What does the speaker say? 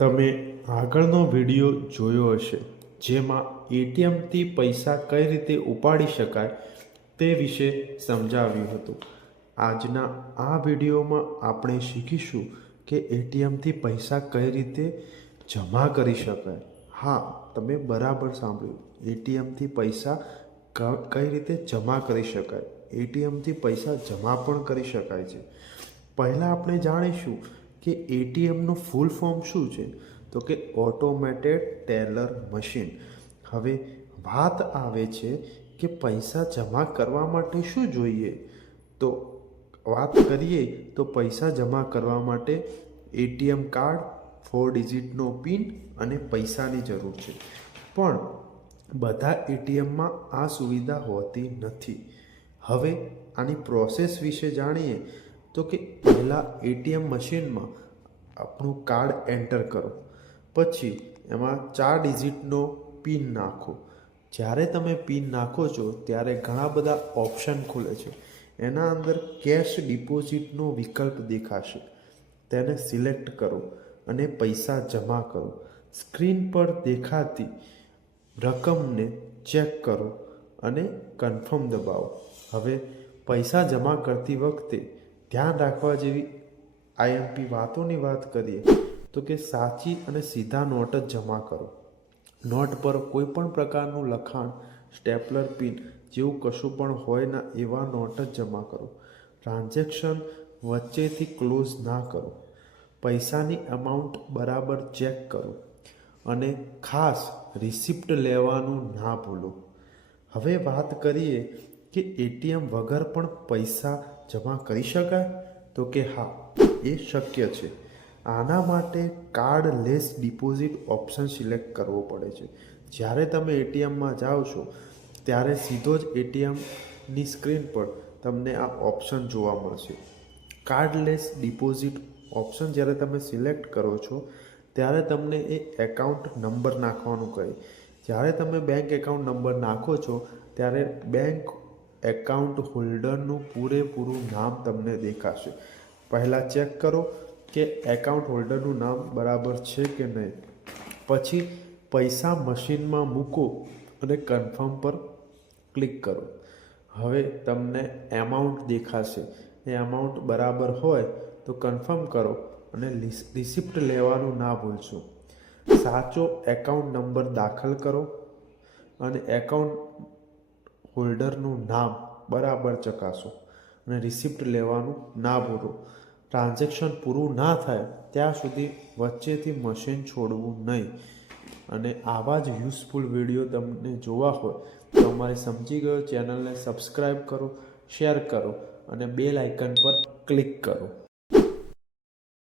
તમે આગળનો વિડીયો જોયો હશે, જેમાં એટીએમથી પૈસા કઈ રીતે ઉપાડી શકાય તે વિશે સમજાવ્યું હતું. આજના આ વિડીયોમાં આપણે શીખીશું કે એટીએમથી પૈસા કઈ રીતે જમા કરી શકાય. હા, તમે બરાબર સાંભળ્યું. એટીએમથી પૈસા કઈ રીતે જમા કરી શકાય. એટીએમથી પૈસા જમા પણ કરી શકાય છે. પહેલાં આપણે જાણીશું કે એટીએમનું ફૂલ ફોર્મ શું છે, તો કે ઓટોમેટેડ ટેલર મશીન. હવે વાત આવે છે કે પૈસા જમા કરવા માટે શું જોઈએ. તો વાત કરીએ તો પૈસા જમા કરવા માટે એટીએમ કાર્ડ, 4 ડિજિટનો પિન અને પૈસાની જરૂર છે. પણ બધા એટીએમમાં આ સુવિધા હોતી નથી. હવે આની પ્રોસેસ વિશે જાણીએ તો કે પહેલાં એટીએમ મશીનમાં આપણું કાર્ડ એન્ટર કરો, પછી એમાં 4 ડિજિટનો પિન નાખો. જ્યારે તમે પિન નાખો છો ત્યારે ઘણા બધા ઓપ્શન ખુલે છે. એના અંદર કેશ ડિપોઝિટનો વિકલ્પ દેખાશે, તેને સિલેક્ટ કરો અને પૈસા જમા કરો. સ્ક્રીન પર દેખાતી રકમને ચેક કરો અને કન્ફર્મ દબાવો. હવે પૈસા જમા કરતી વખતે ધ્યાન રાખવા જેવી આઈએમપી વાતોની વાત કરીએ તો કે સાચી અને સીધા નોટ જ જમા કરો. નોટ પર કોઈ પણ પ્રકારનું લખાણ, સ્ટેપલર પિન જેવું કશું પણ હોય ના એવા નોટ જ જમા કરો. ટ્રાન્ઝેક્શન વચ્ચેથી ક્લોઝ ના કરો. પૈસાની અમાઉન્ટ બરાબર ચેક કરો અને ખાસ રિસિપ્ટ લેવાનું ના ભૂલો. હવે વાત કરીએ કે એટીએમ વગર પણ પૈસા જમા કરી શકાય, તો કે હા, એ શક્ય છે. આના માટે કાર્ડલેસ ડિપોઝિટ ઓપ્શન સિલેક્ટ કરવો પડે છે. જ્યારે તમે એટીએમમાં જાઓ છો ત્યારે સીધો જ એટીએમની સ્ક્રીન પર તમને આ ઓપ્શન જોવા મળશે. કાર્ડલેસ ડિપોઝિટ ઓપ્શન જ્યારે તમે સિલેક્ટ કરો છો ત્યારે તમને એ એકાઉન્ટ નંબર નાખવાનું કહે. જ્યારે તમે બેંક એકાઉન્ટ નંબર નાખો છો ત્યારે બેંક એકાઉન્ટ હોલ્ડરનું પૂરેપૂરું નામ તમને દેખાશે. પહેલાં ચેક કરો કે એકાઉન્ટ હોલ્ડરનું નામ બરાબર છે કે નહીં. પછી પૈસા મશીનમાં મૂકો અને કન્ફર્મ પર ક્લિક કરો. હવે તમને એમાઉન્ટ દેખાશે. એ એમાઉન્ટ બરાબર હોય તો કન્ફર્મ કરો અને રિસિપ્ટ લેવાનું ના ભૂલશો. સાચો એકાઉન્ટ નંબર દાખલ કરો અને એકાઉન્ટ હોલ્ડરનું નામ બરાબર ચકાસો અને રિસિપ્ટ લેવાનું ના ભૂલો. ટ્રાન્ઝેક્શન પૂરું ના થાય ત્યાં સુધી વચ્ચેથી મશીન છોડવું નહીં. અને આવા જ યુઝફુલ વિડીયો તમને જોવા હોય તો અમારી સમજી ગયો ચેનલને સબસ્ક્રાઈબ કરો, શેર કરો અને બેલ આઇકન પર ક્લિક કરો.